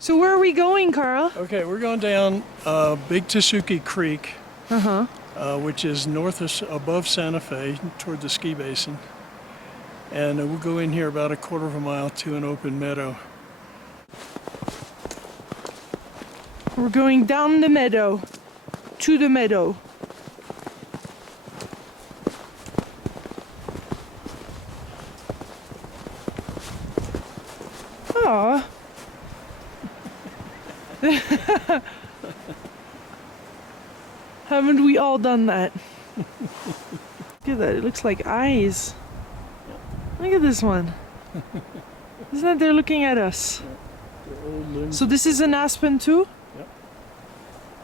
So where are we going, Carl? Okay, we're going down Big Tasuki Creek, which is above Santa Fe toward the ski basin. And we'll go in here about a quarter of a mile to an open meadow. We're going down the meadow, to the meadow. Aww. Haven't we all done that? Look at that, it looks like eyes. Look at this one. Isn't that they're looking at us? So this is an aspen too? Yep.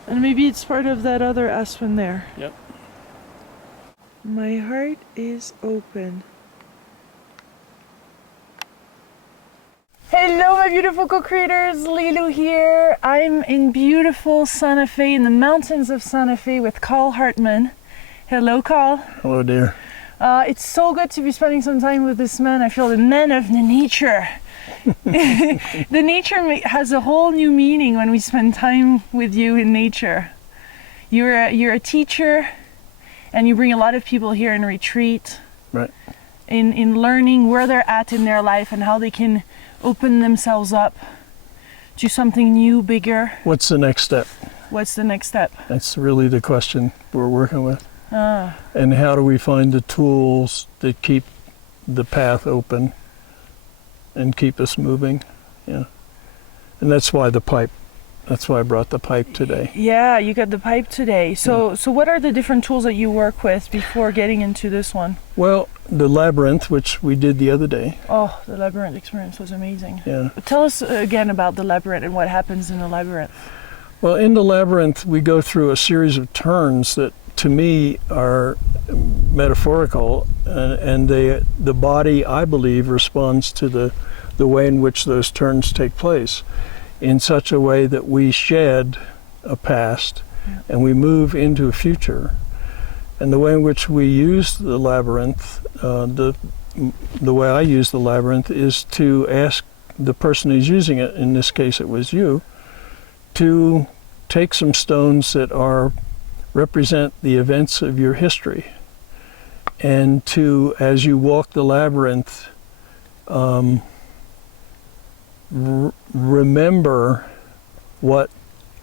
And maybe it's part of that other aspen there. Yep. My heart is open. Hello my beautiful co-creators, Lilou here. I'm in beautiful Santa Fe, in the mountains of Santa Fe with Carl Hartman. Hello Carl. Hello dear. It's so good to be spending some time with this man. I feel the man of the nature. The nature has a whole new meaning when we spend time with you in nature. You're a teacher and you bring a lot of people here in retreat. Right. In learning where they're at in their life and how they can open themselves up to something new, bigger. What's the next step? What's the next step? That's really the question we're working with. And how do we find the tools that keep the path open and keep us moving? Yeah. And that's why the pipe. That's why I brought the pipe today. Yeah, you got the pipe today. So what are the different tools that you work with before getting into this one? Well, the labyrinth, which we did the other day. Oh, the labyrinth experience was amazing. Yeah. Tell us again about the labyrinth and what happens in the labyrinth. Well, in the labyrinth, we go through a series of turns that, to me, are metaphorical, and the body, I believe, responds to the way in which those turns take place, in such a way that we shed a past and we move into a future. And the way in which we use the labyrinth, the way I use the labyrinth, is to ask the person who's using it, in this case it was you, to take some stones that represent the events of your history, and to, as you walk the labyrinth, remember what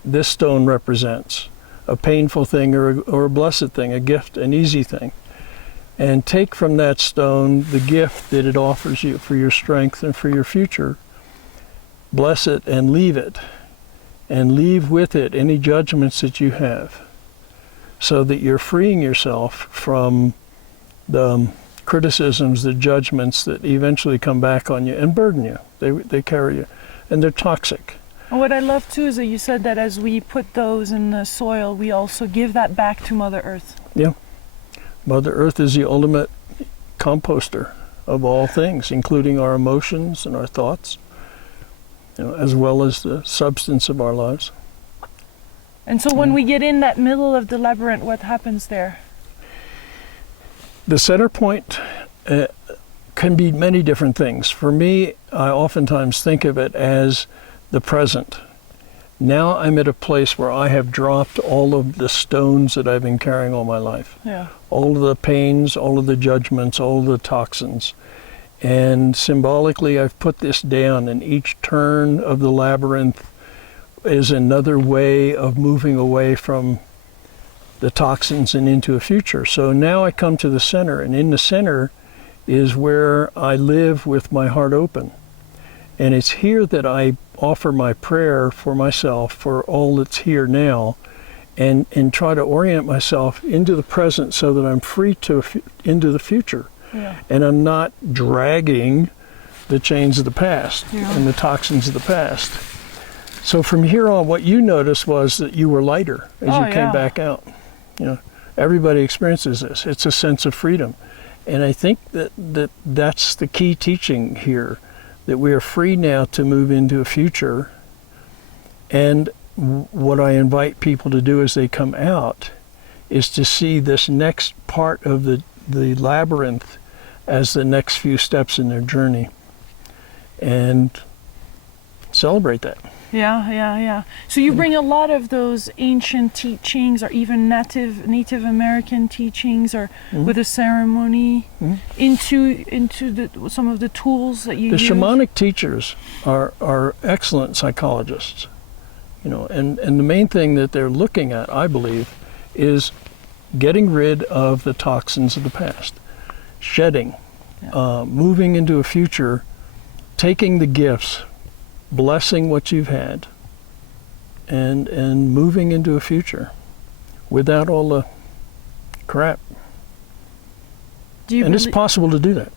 this stone represents, a painful thing or a blessed thing, a gift, an easy thing, and take from that stone the gift that it offers you for your strength and for your future. Bless it and leave with it any judgments that you have, so that you're freeing yourself from the criticisms, the judgments that eventually come back on you and burden you. They carry you, and they're toxic. And what I love too is that you said that as we put those in the soil, we also give that back to Mother Earth. Yeah. Mother Earth is the ultimate composter of all things, including our emotions and our thoughts, as well as the substance of our lives. And so when we get in that middle of the labyrinth, what happens there? The center point can be many different things. For me, I oftentimes think of it as the present. Now I'm at a place where I have dropped all of the stones that I've been carrying all my life. Yeah. All of the pains, all of the judgments, all of the toxins. And symbolically, I've put this down, and each turn of the labyrinth is another way of moving away from the toxins and into a future. So now I come to the center, and in the center is where I live with my heart open. And it's here that I offer my prayer for myself, for all that's here now, and try to orient myself into the present so that I'm free into the future. Yeah. And I'm not dragging the chains of the past and the toxins of the past. So from here on, what you noticed was that you were lighter as you came back out. Everybody experiences this. It's a sense of freedom. And I think that's the key teaching here, that we are free now to move into a future. And what I invite people to do as they come out is to see this next part of the labyrinth as the next few steps in their journey, and celebrate that. Yeah. So you bring a lot of those ancient teachings, or even Native American teachings, or with a ceremony, into some of the tools that you use. The shamanic teachers are excellent psychologists, and the main thing that they're looking at, I believe, is getting rid of the toxins of the past, shedding, moving into a future, taking the gifts, blessing what you've had, and moving into a future without all the crap. It's possible to do that.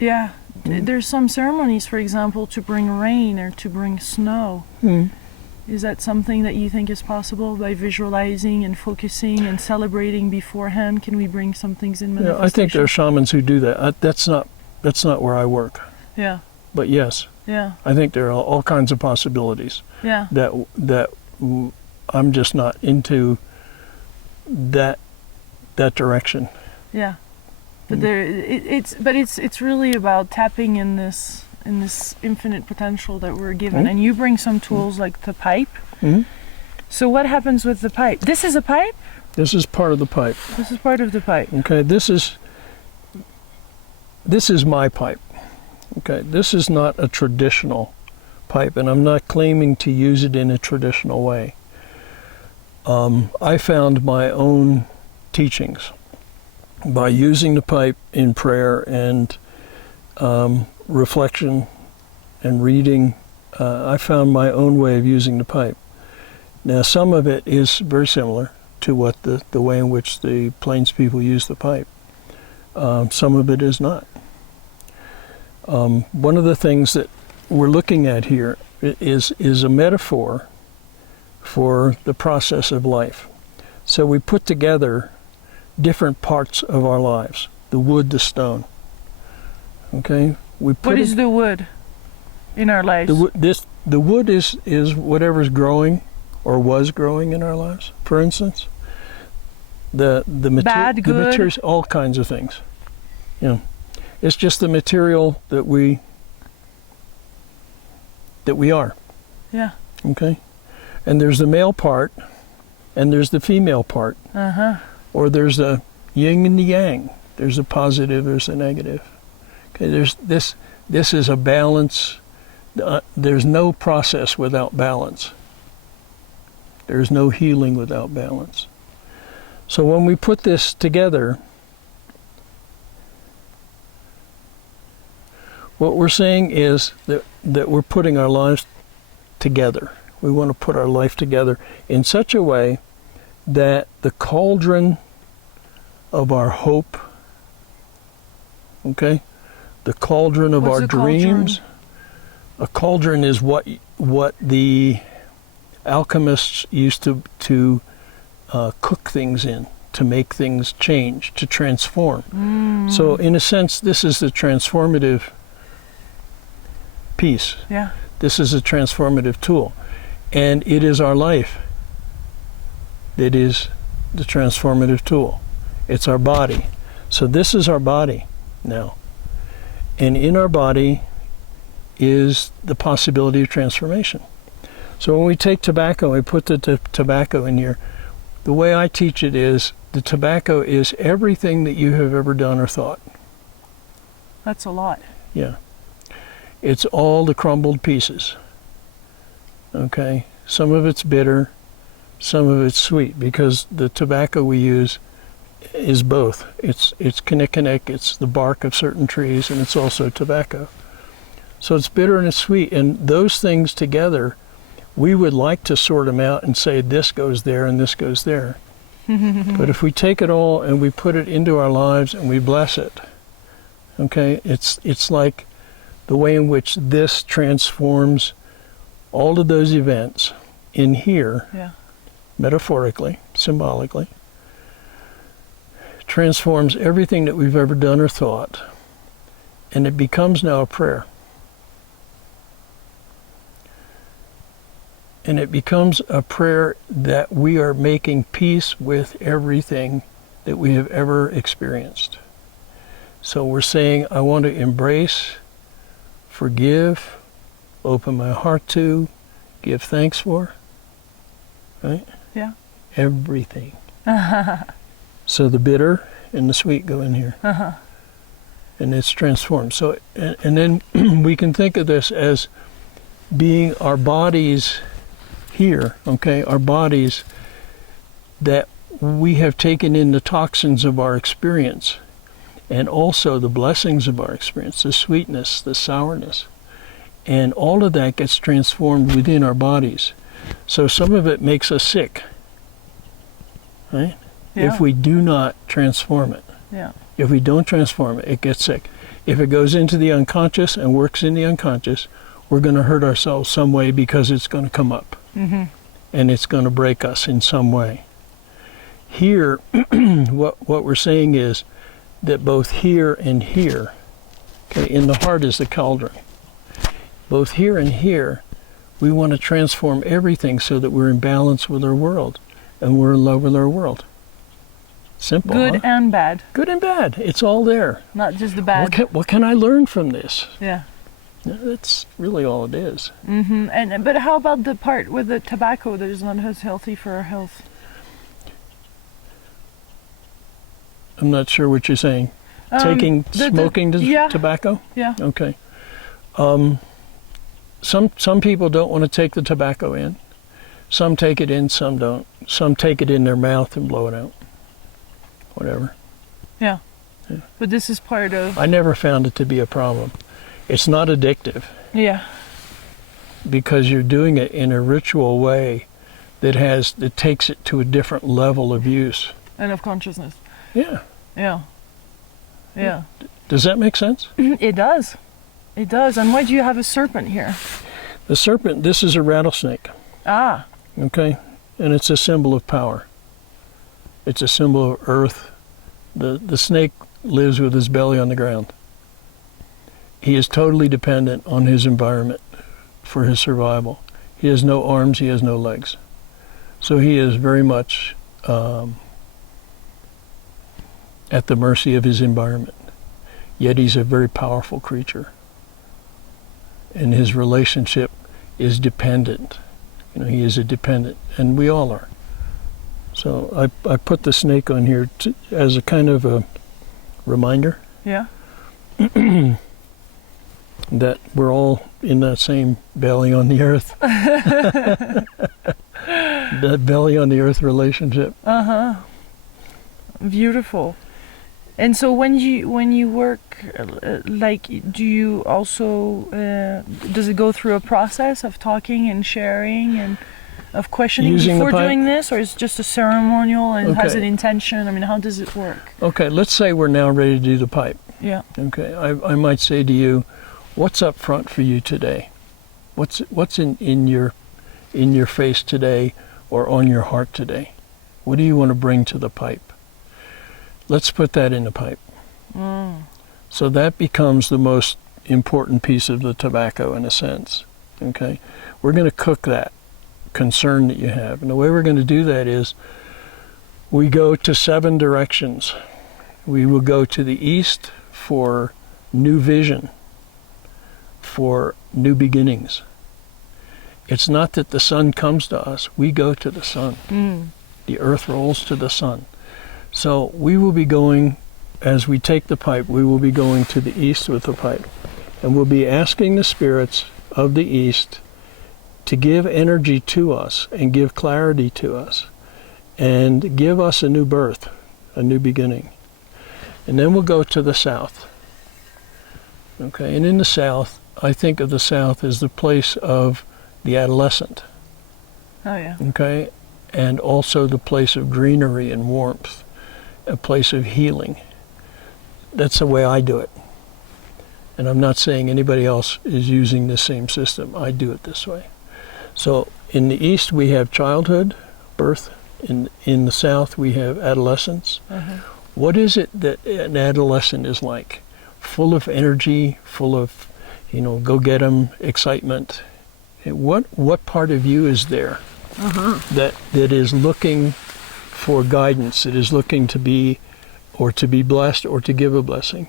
Yeah. There's some ceremonies, for example, to bring rain or to bring snow. Is that something that you think is possible by visualizing and focusing and celebrating beforehand? Can we bring some things in manifestation? Yeah, I think there are shamans who do that. That's not where I work. Yeah. But yes. Yeah. I think there are all kinds of possibilities. Yeah. That I'm just not into that direction. Yeah. But it's really about tapping in this infinite potential that we're given. And you bring some tools like the pipe. So what happens with the pipe? This is a pipe? This is part of the pipe. This is part of the pipe. Okay, this is my pipe. Okay, this is not a traditional pipe, and I'm not claiming to use it in a traditional way. I found my own teachings by using the pipe in prayer and reflection and reading. I found my own way of using the pipe. Now, some of it is very similar to what the way in which the Plains people use the pipe. Some of it is not. One of the things that we're looking at here is a metaphor for the process of life. So we put together different parts of our lives, the wood, the stone. Okay? What is the wood in our lives? The wood is whatever's growing or was growing in our lives. For instance, the materials, all kinds of things. It's just the material that we are. Yeah. Okay? And there's the male part and there's the female part. Or there's the yin and the yang. There's a positive, there's a negative. Okay, this is a balance. There's no process without balance. There's no healing without balance. So when we put this together, what we're saying is that we're putting our lives together. We want to put our life together in such a way that the cauldron of our hope, okay, the cauldron of our dreams. A cauldron is what the alchemists used to cook things in, to make things change, to transform. So in a sense, this is the transformative piece. Yeah. This is a transformative tool. And it is our life that is the transformative tool. It's our body. So this is our body now. And in our body is the possibility of transformation. So when we take tobacco, we put the tobacco in here. The way I teach it is the tobacco is everything that you have ever done or thought. That's a lot. Yeah. It's all the crumbled pieces. Okay? Some of it's bitter, some of it's sweet, because the tobacco we use is both. It's kinnikinnick, it's the bark of certain trees, and it's also tobacco. So it's bitter and it's sweet, and those things together, we would like to sort them out and say this goes there and this goes there. But if we take it all and we put it into our lives and we bless it, okay, it's like the way in which this transforms all of those events in here, metaphorically, symbolically, transforms everything that we've ever done or thought, and it becomes now a prayer. And it becomes a prayer that we are making peace with everything that we have ever experienced. So we're saying, I want to embrace, forgive, open my heart to, give thanks for, right? Yeah. Everything. So the bitter and the sweet go in here. And it's transformed. So, and then we can think of this as being our bodies here, okay? Our bodies that we have taken in the toxins of our experience, and also the blessings of our experience, the sweetness, the sourness. And all of that gets transformed within our bodies. So some of it makes us sick, right? Yeah. If we do not transform it. Yeah. If we don't transform it, it gets sick. If it goes into the unconscious and works in the unconscious, we're going to hurt ourselves some way because it's going to come up. And it's going to break us in some way. Here, what we're saying is that both here and here, okay, in the heart is the cauldron. Both here and here, we want to transform everything so that we're in balance with our world and we're in love with our world. Simple, Good huh? and bad. Good and bad. It's all there. Not just the bad. What can I learn from this? Yeah. That's really all it is. But how about the part with the tobacco that is not as healthy for our health? I'm not sure what you're saying. Smoking tobacco? Yeah. Okay. Some people don't want to take the tobacco in. Some take it in, some don't. Some take it in their mouth and blow it out. Whatever. Yeah. But this is part of... I never found it to be a problem. It's not addictive. Yeah. Because you're doing it in a ritual way that takes it to a different level of use. And of consciousness. Yeah. Yeah. Yeah. Does that make sense? It does. It does. And why do you have a serpent here? The serpent, this is a rattlesnake. Ah. Okay? And it's a symbol of power. It's a symbol of earth. The snake lives with his belly on the ground. He is totally dependent on his environment for his survival. He has no arms, he has no legs. So he is very much at the mercy of his environment. Yet he's a very powerful creature. And his relationship is dependent. He is a dependent, and we all are. So I put the snake on here as a kind of a reminder. Yeah. That we're all in that same belly on the earth. That belly on the earth relationship. Beautiful. And so when you work, do you also, does it go through a process of talking and sharing and of questioning before doing this, or is it just a ceremonial and has an intention? I mean, how does it work? Okay, let's say we're now ready to do the pipe. Yeah. Okay, I might say to you, what's up front for you today? What's in your face today or on your heart today? What do you want to bring to the pipe? Let's put that in the pipe. So that becomes the most important piece of the tobacco in a sense. Okay, we're going to cook that concern that you have. And the way we're going to do that is we go to 7 directions. We will go to the east for new vision, for new beginnings. It's not that the sun comes to us, we go to the sun. The earth rolls to the sun. So we will be going, as we take the pipe, we will be going to the east with the pipe. And we'll be asking the spirits of the east to give energy to us and give clarity to us and give us a new birth, a new beginning. And then we'll go to the south. Okay, and in the south, I think of the south as the place of the adolescent. Oh yeah. Okay, and also the place of greenery and warmth, a place of healing. That's the way I do it. And I'm not saying anybody else is using the same system. I do it this way. So in the east we have childhood, birth. In the south we have adolescence. What is it that an adolescent is like? Full of energy, full of, go get 'em, excitement. What part of you is there that is looking for guidance, that is looking to be blessed or to give a blessing?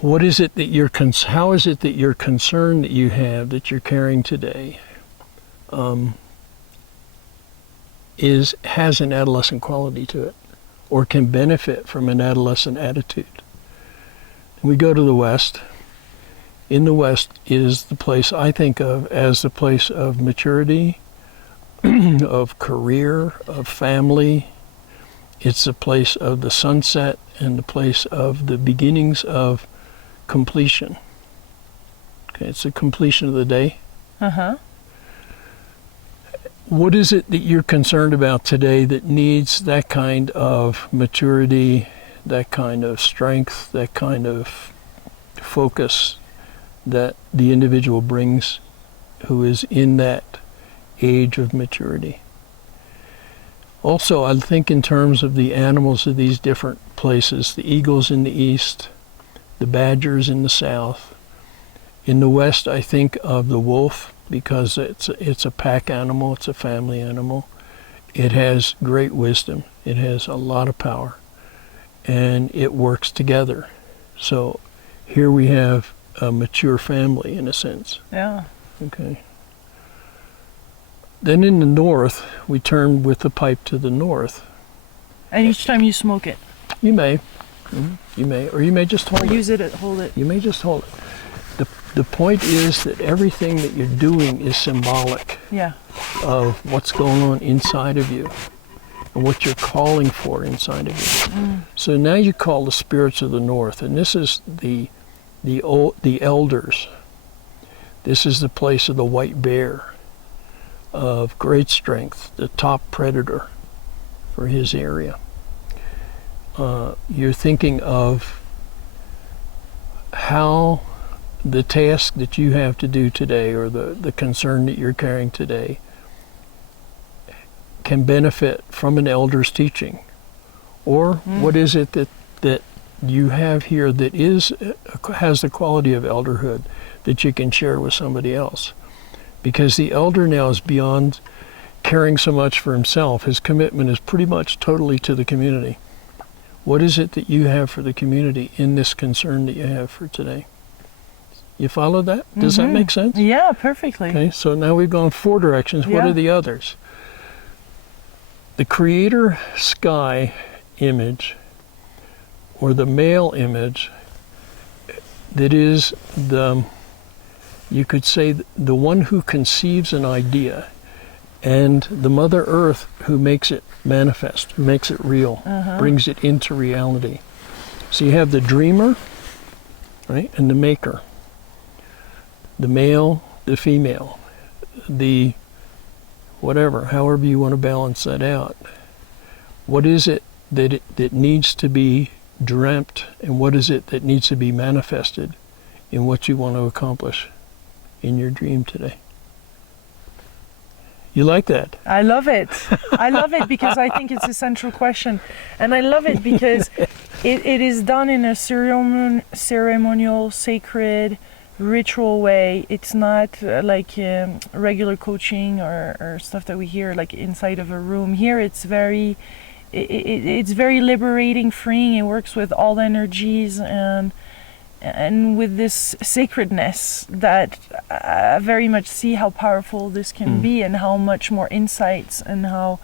What is it that how is it that your concern that you have, that you're carrying today, has an adolescent quality to it, or can benefit from an adolescent attitude. We go to the West. In the West is the place I think of as the place of maturity, of career, of family. It's the place of the sunset and the place of the beginnings of completion. Okay, it's the completion of the day. Uh-huh. What is it that you're concerned about today that needs that kind of maturity, that kind of strength, that kind of focus that the individual brings who is in that age of maturity? Also, I think in terms of the animals of these different places, the eagles in the east, the badgers in the south. In the west, I think of the wolf, because it's a pack animal, it's a family animal. It has great wisdom, it has a lot of power, and it works together. So here we have a mature family in a sense. Yeah. Okay. Then in the north, we turn with the pipe to the north. And each time you smoke it. You may. You may, or you may just hold or it. use it, hold it. You may just hold it. The point is that everything that you're doing is symbolic Yeah. of what's going on inside of you and what you're calling for inside of you. So now you call the spirits of the north, and this is the elders. This is the place of the white bear, of great strength, the top predator for his area. You're thinking of how the task that you have to do today, or the concern that you're carrying today, can benefit from an elder's teaching. Or what is it that you have here that has the quality of elderhood that you can share with somebody else? Because the elder now is beyond caring so much for himself. His commitment is pretty much totally to the community. What is it that you have for the community in this concern that you have for today? You follow that? Does that make sense? Yeah, perfectly. Okay, so now we've gone 4 directions. What Yeah. are the others? The creator sky image, or the male image, that is you could say the one who conceives an idea, and the Mother Earth who makes it manifest, who makes it real, brings it into reality. So you have the dreamer, right, and the maker. The male, the female, the whatever, however you want to balance that out. What is it that needs to be dreamt, and what is it that needs to be manifested in what you want to accomplish in your dream today? You like that? I love it. I love it because I think it's a central question. And I love it because it is done in a ceremonial, sacred, ritual way. It's not like regular coaching or stuff that we hear like inside of a room. Here it's very liberating, freeing. It works with all energies and with this sacredness that I very much see how powerful this can be, and how much more insights and how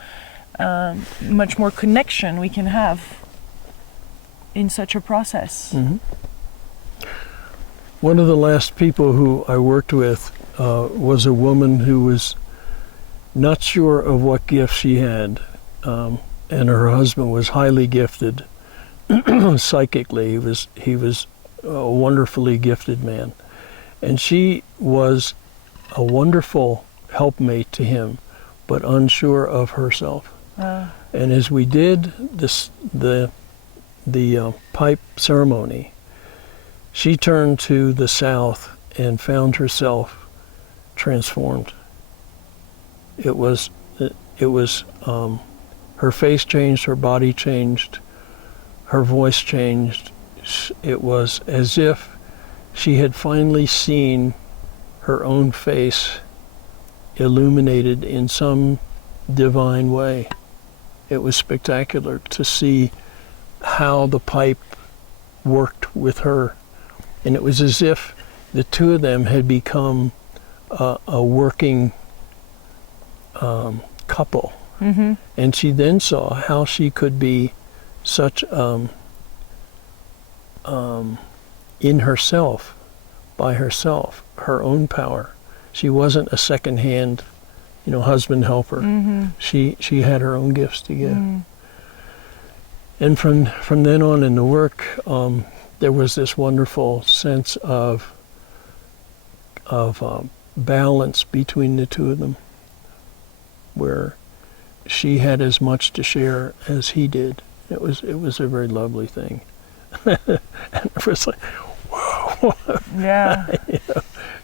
much more connection we can have in such a process. One of the last people who I worked with was a woman who was not sure of what gift she had, and her husband was highly gifted psychically. He was a wonderfully gifted man, and she was a wonderful helpmate to him, but unsure of herself. And as we did the pipe ceremony, she turned to the south and found herself transformed. It was her face changed, her body changed, her voice changed. It was as if she had finally seen her own face illuminated in some divine way. It was spectacular to see how the pipe worked with her. And it was as if the two of them had become a working couple. And she then saw how she could be such in herself, by herself, her own power. She wasn't a second-hand, husband helper. She had her own gifts to give. And from then on in the work, there was this wonderful sense of balance between the two of them, where she had as much to share as he did. It was a very lovely thing. And it was like, whoa. Yeah.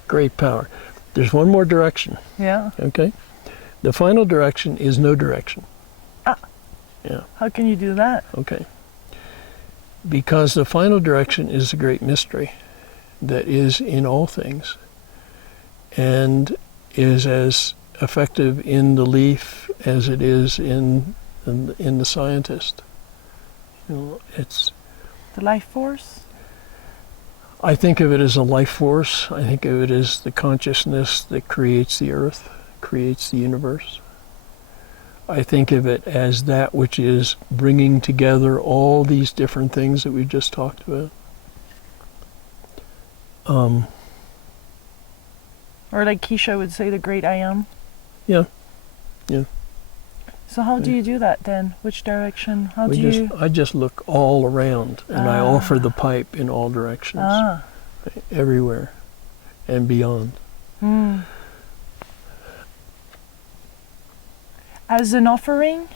Great power. There's one more direction. Yeah. Okay? The final direction is no direction. Yeah. How can you do that? Okay. Because the final direction is the great mystery that is in all things and is as effective in the leaf as it is in the scientist. It's the life force? I think of it as a life force. I think of it as the consciousness that creates the earth, creates the universe. I think of it as that which is bringing together all these different things that we've just talked about. Or like Keisha would say, the great I am. Yeah. So how do you do that then? Which direction? I just look all around and I offer the pipe in all directions. Everywhere and beyond. As an offering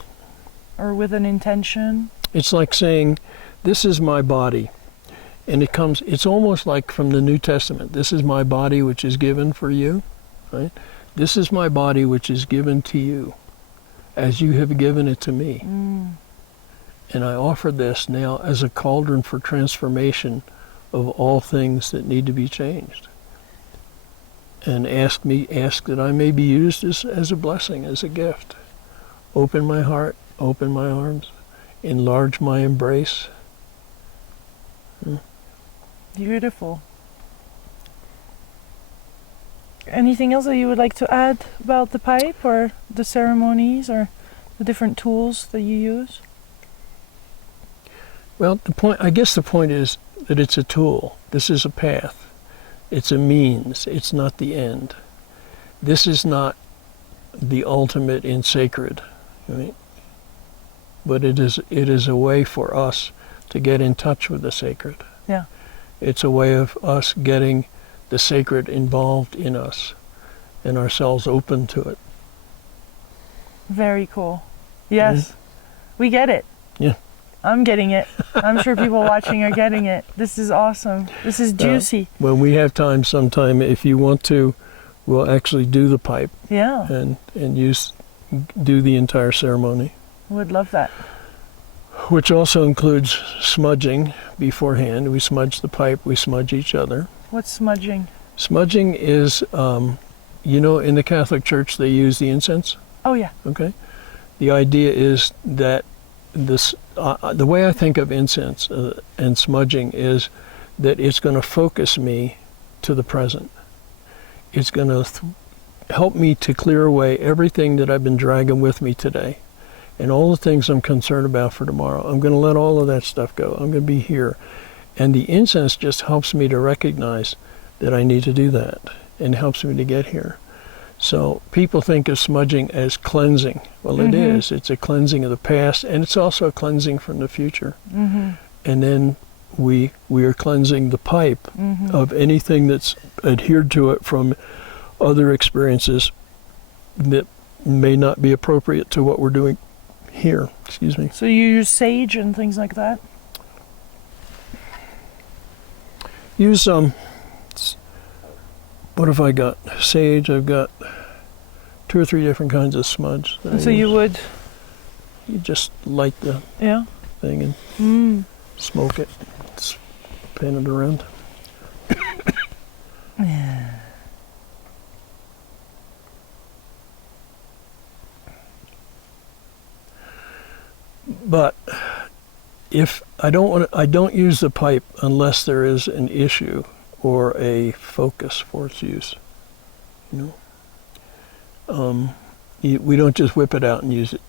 or with an intention? It's like saying, this is my body. And it's almost like from the New Testament. This is my body which is given for you. Right? This is my body which is given to you, as you have given it to me. And I offer this now as a cauldron for transformation of all things that need to be changed. And ask that I may be used as a blessing, as a gift. Open my heart, open my arms, enlarge my embrace. Beautiful. Anything else that you would like to add about the pipe or the ceremonies or the different tools that you use? Well, I guess the point is that it's a tool. This is a path. It's a means. It's not the end. This is not the ultimate in sacred, right? But it is a way for us to get in touch with the sacred. Yeah. It's a way of us getting the sacred involved in us and ourselves open to it. Very cool. Yes. We get it. Yeah. I'm getting it. I'm sure people watching are getting it. This is awesome. This is juicy. When we have time sometime, if you want to, we'll actually do the pipe. Yeah. And do the entire ceremony. Would love that. Which also includes smudging beforehand. We smudge the pipe, we smudge each other. What's smudging? Smudging is, in the Catholic Church they use the incense. Oh yeah. Okay. The idea is that the way I think of incense and smudging is that it's going to focus me to the present. It's going to help me to clear away everything that I've been dragging with me today. And all the things I'm concerned about for tomorrow. I'm going to let all of that stuff go. I'm going to be here. And the incense just helps me to recognize that I need to do that and helps me to get here. So people think of smudging as cleansing. Well, it is. It's a cleansing of the past, and it's also a cleansing from the future. And then we are cleansing the pipe of anything that's adhered to it from other experiences that may not be appropriate to what we're doing here. Excuse me. So you use sage and things like that? Use what have I got? Sage. I've got 2 or 3 different kinds of smudge. So you just light the thing and smoke it, spin it around. But if I don't use the pipe unless there is an issue or a focus for its use. We don't just whip it out and use it.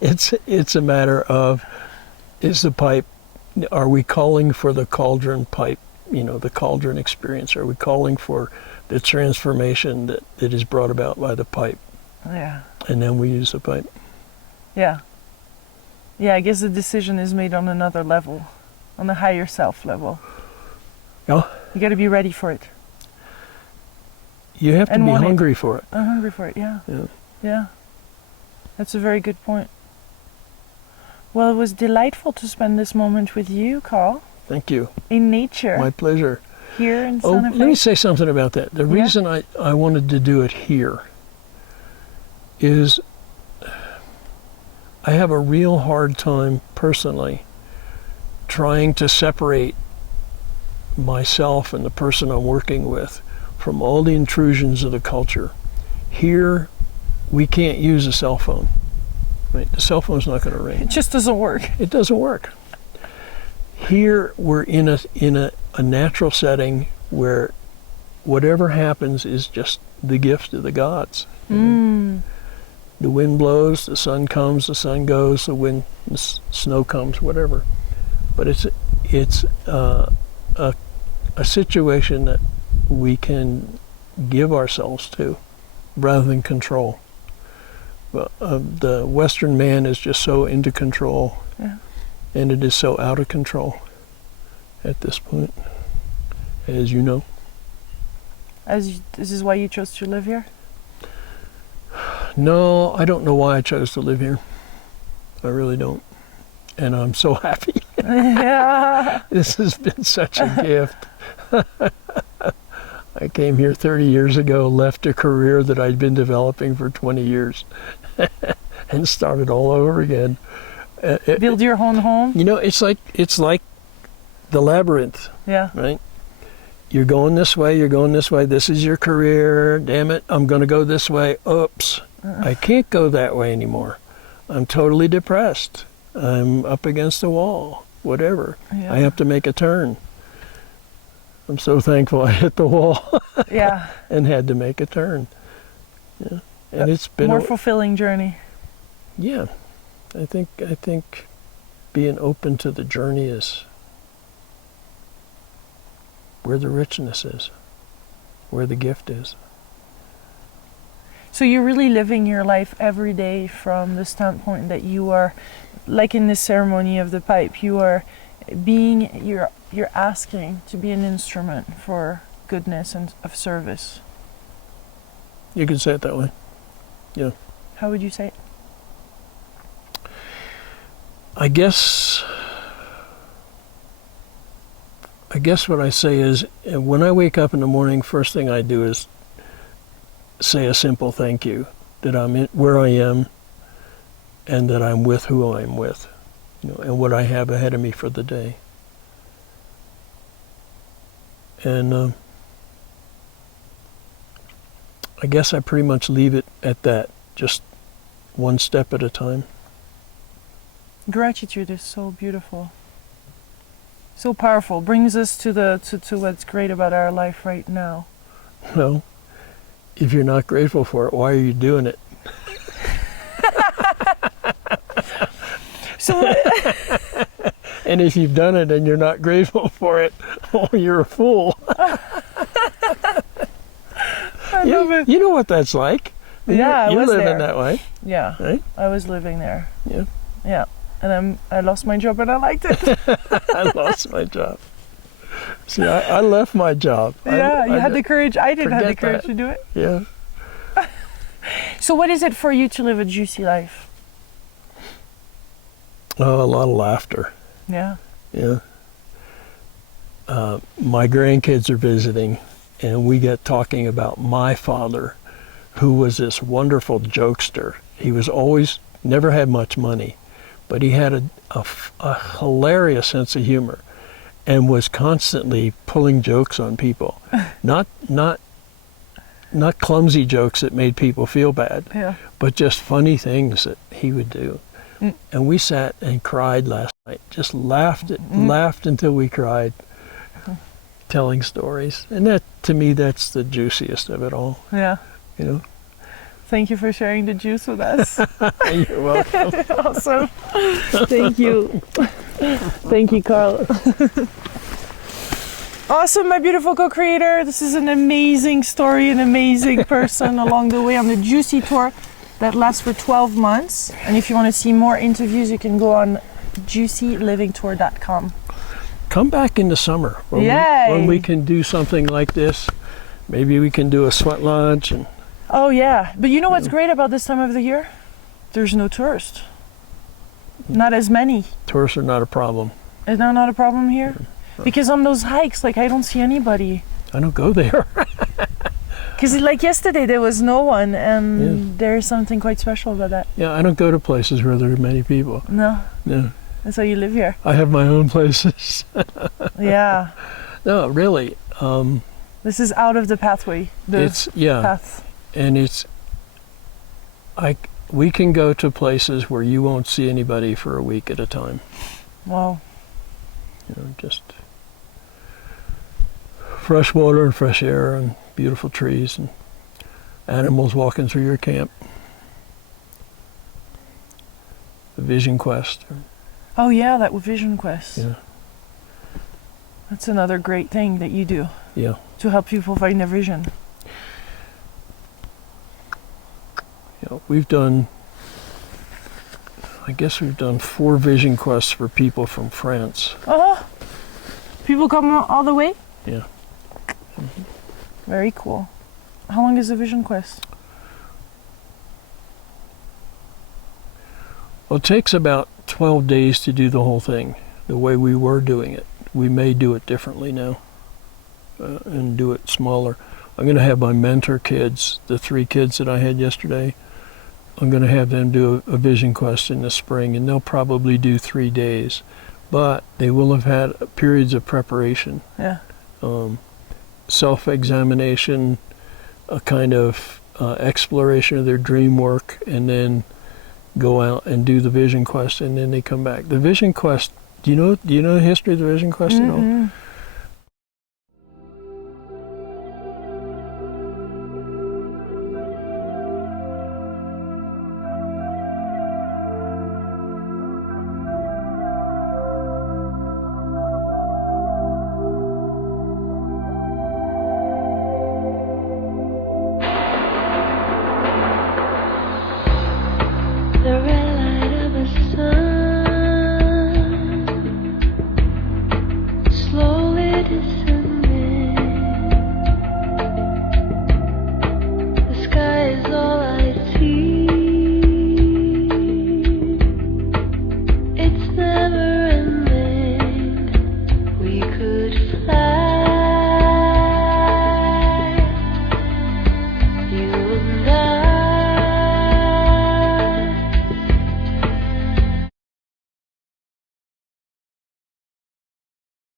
It's a matter of, is the pipe, are we calling for the cauldron pipe, the cauldron experience? Are we calling for the transformation that is brought about by the pipe? Yeah. And then we use the pipe. Yeah. Yeah, I guess the decision is made on another level, on a higher self level. Yeah. You got to be ready for it. You have to And be want it. hungry for it. I'm hungry for it, yeah. Yeah. Yeah. That's a very good point. Well, it was delightful to spend this moment with you, Carl, Thank you. in nature, My pleasure. here in Oh, Santa Fe. let me say something about that. The Yeah. reason I wanted to do it here is I have a real hard time personally trying to separate myself and the person I'm working with from all the intrusions of the culture. Here, we can't use a cell phone. Right? The cell phone's not going to ring. It just doesn't work. It doesn't work. Here, we're in a natural setting where whatever happens is just the gift of the gods. The wind blows, the sun comes, the sun goes, the snow comes, whatever. But it's a situation that we can give ourselves to rather than control. The Western man is just so into control, Yeah. and it is so out of control at this point, as you know. This is why you chose to live here? No, I don't know why I chose to live here. I really don't. And I'm so happy. Yeah. This has been such a gift. I came here 30 years ago, left a career that I'd been developing for 20 years, and started all over again. Build your own home? It's like the labyrinth, Yeah. right? You're going this way, this is your career, damn it, I'm going to go this way, oops. I can't go that way anymore. I'm totally depressed. I'm up against the wall, whatever. Yeah. I have to make a turn. I'm so thankful I hit the wall Yeah. and had to make a turn. Yeah. And it's been More fulfilling journey. yeah. I think being open to the journey is where the richness is, where the gift is. So you're really living your life every day from the standpoint that you are, like in this ceremony of the pipe, you are you're asking to be an instrument for goodness and of service. You could say it that way. Yeah. How would you say it? I guess what I say is, when I wake up in the morning, first thing I do is say a simple thank you, that I'm where I am, and that I'm with who I'm with, and what I have ahead of me for the day. And I guess I pretty much leave it at that, just one step at a time. Gratitude is so beautiful, so powerful. Brings us to what's great about our life right now. Well, if you're not grateful for it, why are you doing it? So, And if you've done it and you're not grateful for it, oh, you're a fool. I love it. You know what that's like. Yeah, you're I was living there. that way, Yeah, right? I was living there. Yeah. Yeah, and I lost my job and I liked it. I lost my job. See, I left my job. Yeah, you I had the courage. I didn't have the forget courage that. to do it. Yeah. So what is it for you to live a juicy life? Oh, a lot of laughter. Yeah. Yeah. My grandkids are visiting, and we get talking about my father, who was this wonderful jokester. He was always, never had much money, but he had a hilarious sense of humor and was constantly pulling jokes on people. Not clumsy jokes that made people feel bad, Yeah. but just funny things that he would do. And we sat and cried last night, just laughed until we cried, telling stories. And that, to me, that's the juiciest of it all. Yeah. you know. Thank you for sharing the juice with us. You're welcome. Awesome. Thank you. Thank you, Carl. Awesome, my beautiful co-creator. This is an amazing story, an amazing person along the way on the Juicy Tour that lasts for 12 months. And if you want to see more interviews, you can go on juicylivingtour.com. Come back in the summer when we can do something like this. Maybe we can do a sweat lodge. And Oh yeah, but you know what's great about this time of the year? There's no tourists. Not as many. Tourists are not a problem. Is that not a problem here? Because on those hikes, like I don't see anybody. I don't go there. Because like yesterday there was no one, and there's something quite special about that. Yeah, I don't go to places where there are many people. No. No. That's why you live here. I have my own places. Yeah. No, really. This is out of the pathway. It's Path. And we can go to places where you won't see anybody for a week at a time. Wow. You know, just fresh water and fresh air and beautiful trees and animals walking through your camp. The Vision Quest. Oh yeah, that Vision Quest. Yeah. That's another great thing that you do. Yeah. To help people find their vision. You know, we've done 4 Vision Quests for people from France. Oh, people come all the way? Yeah. Very cool. How long is the Vision Quest? Well, it takes about 12 days to do the whole thing, the way we were doing it. We may do it differently now and do it smaller. I'm going to have my mentor kids, the 3 kids that I had yesterday, I'm going to have them do a Vision Quest in the spring, and they'll probably do 3 days. But they will have had periods of preparation. Yeah. Self-examination, a kind of exploration of their dream work, and then go out and do the Vision Quest, and then they come back. The Vision Quest, do you know the history of the Vision Quest at all? The red light of the sun slowly descending. The sky is all I see. It's never ending. We could fly.